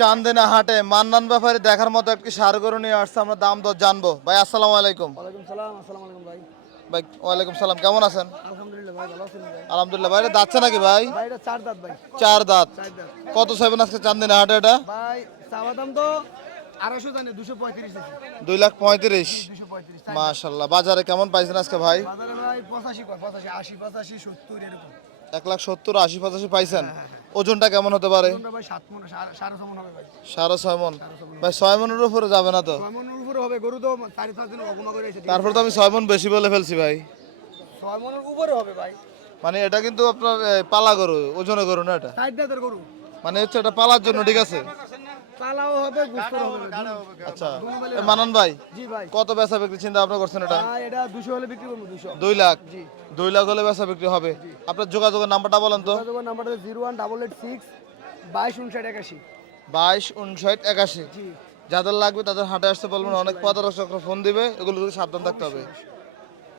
চান্দিনা হাটে মান্নান ব্যাপারে দেখার মতো একটি ষাঁড় গরু নিয়ে আসছে, আমরা দাম দর জানবো। ভাই আসসালামু আলাইকুম। ওয়ালাইকুম সালাম। আসসালামু আলাইকুম ভাই। ভাই ওয়ালাইকুম সালাম, কেমন আছেন? আলহামদুলিল্লাহ ভাই, ভালো আছেন ভাই? আলহামদুলিল্লাহ। ভাই এটা দাচ্ছে নাকি ভাই? ভাই এটা চার দাঁত ভাই। চার দাঁত। চার দাঁত কত চাইবেন আজকে চান্দিনা হাটে এটা? ভাই। চাওয়া দাম তো 250 জানে, 235 আছে। 2,35,000। 235। মাশাল্লাহ। বাজারে কেমন পাইছেন আজকে ভাই? বাজারে ভাই 85 কয়, 85 80 85 70 এরকম। 1,70,000 80 85 পাইছেন। ওজনটা কেমন হতে পারে? তোমরা ভাই 7 মণ 6.5 মণ হবে ভাই। 6.5 মণ। ভাই 6 মণের উপরে যাবে না তো? 6 মণের উপরে হবে, গরু তো 4-5 দিন অগুমা করে এসেছে। তারপর তো আমি 6 মণ বেশি বলে ফেলছি ভাই। 6 মণের উপরে হবে ভাই। মানে এটা কিন্তু আপনার পালা গরু, ওজনে গরু না এটা। চার দাঁতের গরু। মানে হচ্ছে এটা পালার জন্য, ঠিক আছে। পালাও হবে, গুস্তর হবে। আচ্ছা মানান ভাই, জি ভাই। কত বেচা বিক্রি চিন্তা ভাবনা করছেন এটা? ভাই এটা 200 হলে বিক্রি করব। 200। 2 লাখ। জি। 2 লাখ হলে বেচা বিক্রি হবে। আপনার যোগাযোগের নাম্বারটা বলেন তো। যোগাযোগের নাম্বারটা 01886 225981। 225981। জি। যাদের লাগবে তাদের হাটে আসতে বলবেন, অনেক প্রতারক চক্র ফোন দিবে, এগুলো থেকে সাবধান থাকতে হবে।